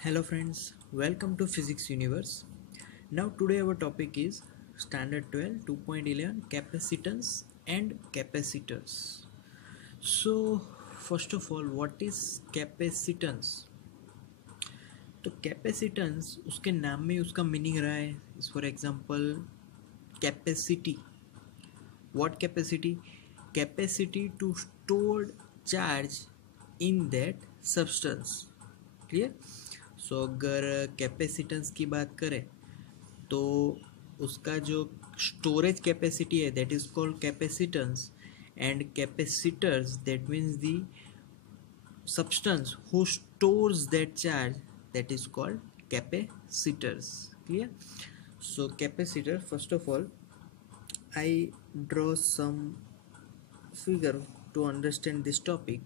Hello friends, welcome to Physics Universe. Now today our topic is Standard 12 2.11 capacitance and capacitors. So first of all, what is capacitance? तो capacitance उसके नाम में उसका meaning रहा है. For example capacity. What capacity? Capacity to store charge in that substance. Clear? So अगर capacitance की बात करें तो उसका जो स्टोरेज कैपेसिटी है that is called capacitance, and capacitors that means the substance who stores that charge that is called capacitors. Clear? So capacitor, first of all I draw some figure to understand this topic.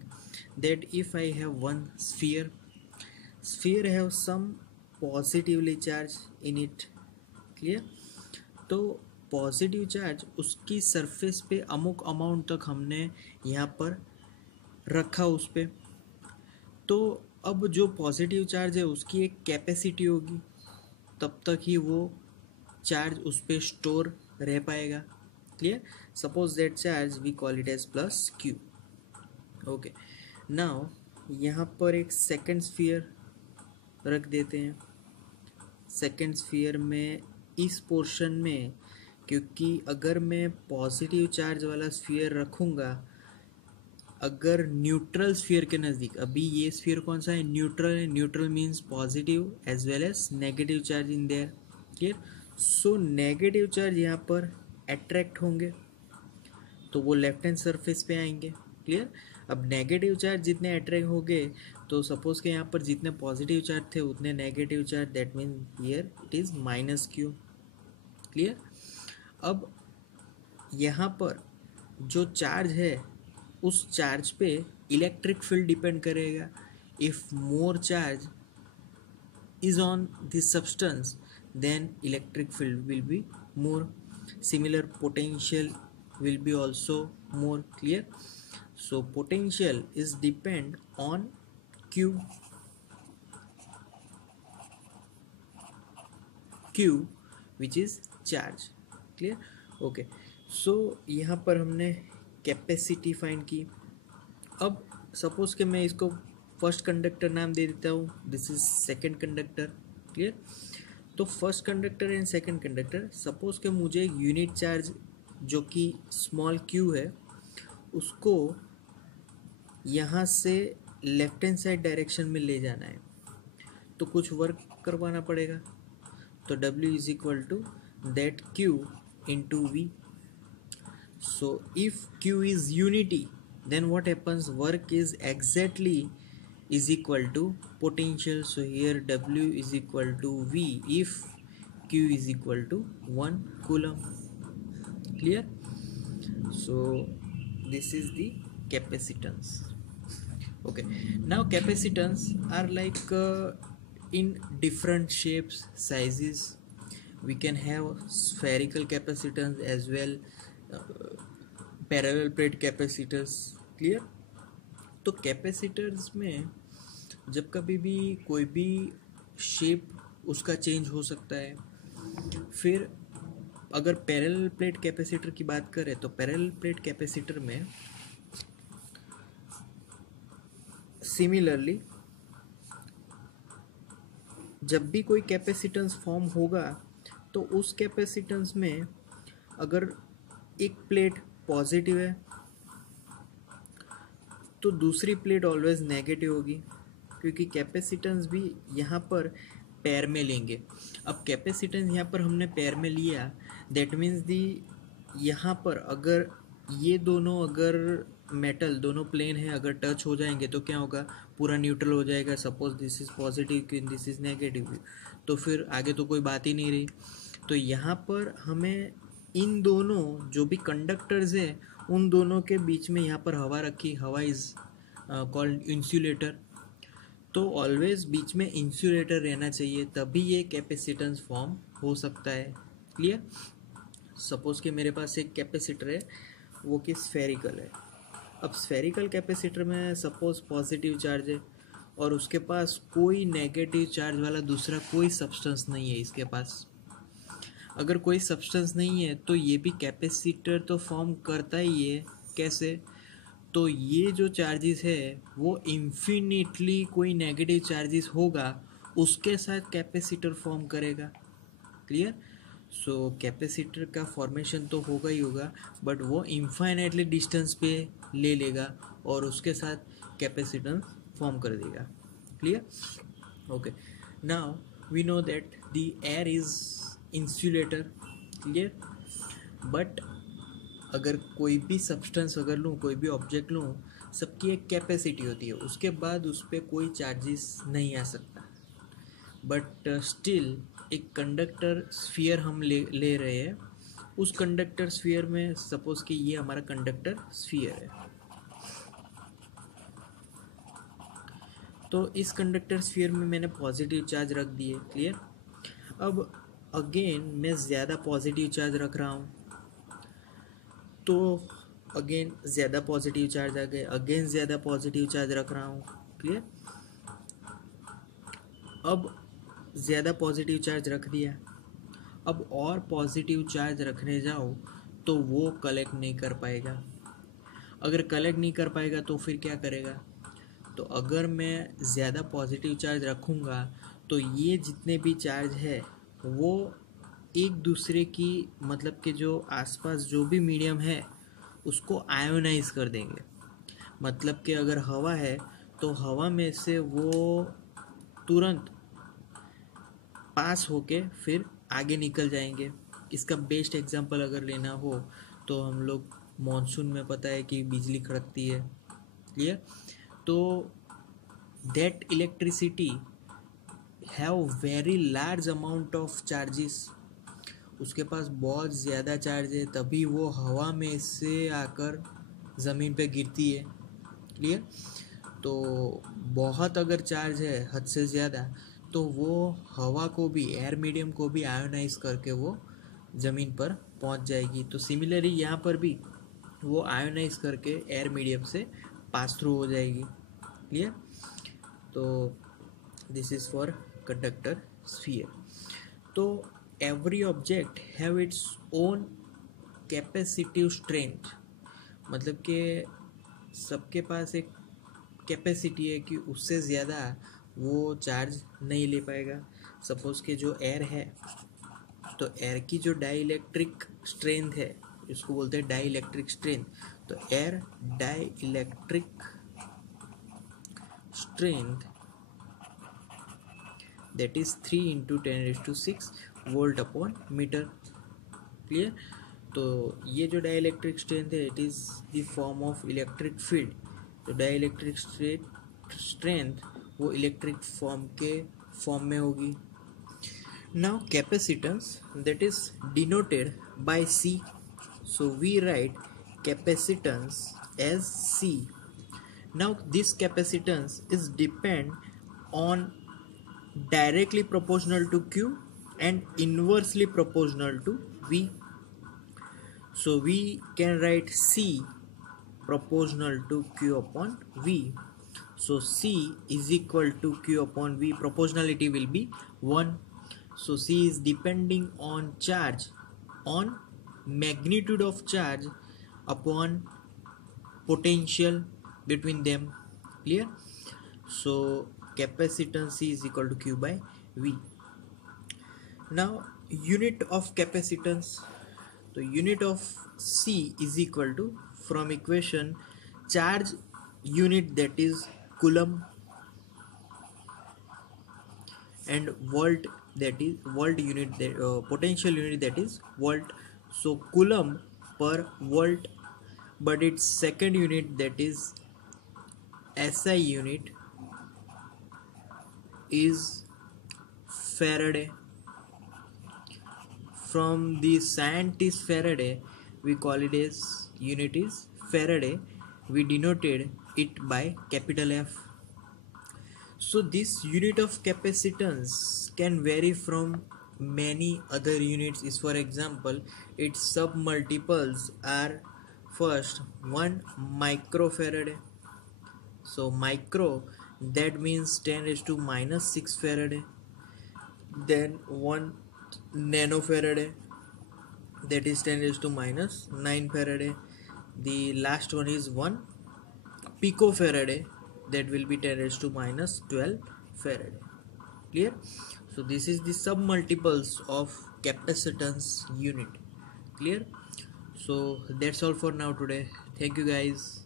That if I have one sphere have some positively charged in it. Clear? तो positive charge उसकी surface पे अमुक amount तक हमने यहाँ पर रखा उस पर. तो अब जो पॉजिटिव चार्ज है उसकी एक कैपेसिटी होगी, तब तक ही वो चार्ज उस पर स्टोर रह पाएगा. Clear? Suppose that charge we call it as plus Q. Okay, now यहाँ पर एक सेकेंड स्फीयर रख देते हैं. सेकेंड स्फीयर में इस पोर्शन में, क्योंकि अगर मैं पॉजिटिव चार्ज वाला स्फीयर रखूँगा अगर न्यूट्रल स्फीयर के नज़दीक, अभी ये स्फीयर कौन सा है? न्यूट्रल है. Neutral means positive as well as negative charge in there. Clear? So negative charge यहाँ पर अट्रैक्ट होंगे तो वो लेफ्ट हैंड सरफेस पे आएंगे. क्लियर? अब नेगेटिव चार्ज जितने अट्रैक्ट होंगे तो सपोज के यहाँ पर जितने पॉजिटिव चार्ज थे उतने negative charge, that mean here it is minus Q. Clear? अब यहाँ पर जो चार्ज है उस चार्ज पे इलेक्ट्रिक फील्ड डिपेंड करेगा. If more charge is on this substance then electric field will be more. Similar potential will be also more. Clear? So potential is depend on q which is charge. Clear? Okay, so यहाँ पर हमने capacity find की. अब suppose कि मैं इसको first conductor नाम दे देता हूँ, this is second conductor. Clear? तो first conductor and second conductor, suppose कि मुझे एक यूनिट चार्ज जो कि स्मॉल क्यू है उसको यहाँ से लेफ्ट हैंड साइड डायरेक्शन में ले जाना है तो कुछ वर्क करवाना पड़ेगा. तो W is equal to that Q into V. So if Q is unity then what happens? Work is exactly is equal to potential. So here W is equal to V if Q is equal to 1 coulomb. Clear? So this is the capacitance. Okay, now capacitance are like in different shapes, sizes. We can have spherical capacitance as well, parallel plate capacitors. Clear? तो capacitors में जब कभी भी कोई भी shape उसका change हो सकता है. फिर अगर पैरेलल प्लेट कैपेसिटर की बात करें तो पैरेलल प्लेट कैपेसिटर में सिमिलरली जब भी कोई कैपेसिटेंस फॉर्म होगा तो उस कैपेसिटेंस में अगर एक प्लेट पॉजिटिव है तो दूसरी प्लेट ऑलवेज नेगेटिव होगी, क्योंकि कैपेसिटेंस भी यहाँ पर पैर में लेंगे. अब कैपेसिटेंस यहाँ पर हमने पैर में लिया, दैट मीन्स दी यहाँ पर अगर ये दोनों अगर मेटल दोनों प्लेन है अगर टच हो जाएंगे तो क्या होगा? पूरा न्यूट्रल हो जाएगा. Suppose this is positive, this is negative, तो फिर आगे तो कोई बात ही नहीं रही. तो यहाँ पर हमें इन दोनों जो भी कंडक्टर्स है उन दोनों के बीच में यहाँ पर हवा रखी. हवा इज़ कॉल्ड इंसुलेटर. तो ऑलवेज बीच में इंसुलेटर रहना चाहिए, तभी ये कैपेसिटेंस फॉर्म हो सकता है. क्लियर? सपोज कि मेरे पास एक कैपेसिटर है वो कि स्फेरिकल है. अब स्फेरिकल कैपेसिटर में सपोज पॉजिटिव चार्ज है और उसके पास कोई नेगेटिव चार्ज वाला दूसरा कोई सब्सटेंस नहीं है इसके पास। अगर कोई सब्सटेंस नहीं है तो ये भी कैपेसिटर तो फॉर्म करता ही है। कैसे? तो ये जो चार्जेस है वो इन्फिनिटली कोई नेगेटिव चार्जेस होगा उसके साथ कैपेसिटर फॉर्म करेगा। क्लियर? सो कैपेसिटर का फॉर्मेशन तो होगा ही होगा, बट वो इनफाइनाइटली डिस्टेंस पे ले लेगा और उसके साथ कैपेसिटेंस फॉर्म कर देगा। Clear? Okay, now we know that the air is insulator. Clear? But अगर कोई भी सब्सटेंस अगर लूँ, कोई भी ऑब्जेक्ट लूँ, सबकी एक कैपेसिटी होती है, उसके बाद उस पर कोई चार्जेस नहीं आ सकता। बट स्टिल एक कंडक्टर स्फीयर हम ले रहे हैं। उस कंडक्टर स्फीयर में सपोज कि ये हमारा कंडक्टर स्फीयर है, तो इस कंडक्टर स्फीयर में मैंने पॉजिटिव चार्ज रख दिए। क्लियर? अब अगेन मैं ज़्यादा पॉजिटिव चार्ज रख रहा हूँ, तो अगेन ज़्यादा पॉजिटिव चार्ज आ गए, अगेन ज़्यादा पॉजिटिव चार्ज रख रहा हूँ। क्लियर? अब ज़्यादा पॉजिटिव चार्ज रख दिया, अब और पॉजिटिव चार्ज रखने जाओ तो वो कलेक्ट नहीं कर पाएगा। अगर कलेक्ट नहीं कर पाएगा तो फिर क्या करेगा? तो अगर मैं ज़्यादा पॉजिटिव चार्ज रखूँगा तो ये जितने भी चार्ज है वो एक दूसरे की मतलब कि जो आसपास जो भी मीडियम है उसको आयोनाइज कर देंगे। मतलब कि अगर हवा है तो हवा में से वो तुरंत पास होके फिर आगे निकल जाएंगे। इसका बेस्ट एग्जांपल अगर लेना हो तो हम लोग मॉनसून में पता है कि बिजली कड़कती है। क्लियर? तो that electricity have very large amount of charges. उसके पास बहुत ज़्यादा चार्ज है, तभी वो हवा में से आकर ज़मीन पे गिरती है। क्लियर? तो बहुत अगर चार्ज है हद से ज़्यादा तो वो हवा को भी, एयर मीडियम को भी आयोनाइज करके वो ज़मीन पर पहुंच जाएगी। तो सिमिलरली यहाँ पर भी वो आयोनाइज करके एयर मीडियम से पास थ्रू हो जाएगी। क्लियर? तो this is for conductor sphere. तो every object have its own capacitive strength, मतलब कि सबके पास एक कैपेसिटी है कि उससे ज़्यादा वो चार्ज नहीं ले पाएगा। सपोज कि जो एयर है तो एयर की जो डाई इलेक्ट्रिक स्ट्रेंथ है इसको बोलते हैं डाई इलेक्ट्रिक स्ट्रेंथ। तो air dielectric strength that is 3 into 10⁶ volt upon metre. Clear? तो ये जो डाई इलेक्ट्रिक स्ट्रेंथ है it is the form of electric field. तो डाई इलेक्ट्रिक स्ट्रेंथ वो इलेक्ट्रिक फॉर्म में होगी। Now capacitance that is denoted by C, so we write capacitance as C. Now this capacitance is depend on directly proportional to Q and inversely proportional to V. So we can write C proportional to Q upon V. So C is equal to Q upon V. Proportionality will be 1. So C is depending on charge, on magnitude of charge upon potential between them. Clear? So capacitance C is equal to Q by V. Now unit of capacitance, the unit of C is equal to, from equation, charge unit that is coulomb and volt, that is volt unit, that potential unit that is volt. So coulomb per volt, but its second unit that is SI unit is Faraday. From the scientist Faraday we call it as unit is Faraday. We denoted it by capital F. So this unit of capacitance can vary from many other units. Is, for example, its sub multiples are first 1 microfarad. So micro that means 10 raised to minus 6 Faraday. Then 1 nanofarad, that is 10 raised to minus 9 Faraday. The last one is 1 picofarad, that will be 10 raised to minus 12 Faraday. Clear? So this is the sub multiples of capacitance unit. Clear? So that's all for now today. Thank you guys.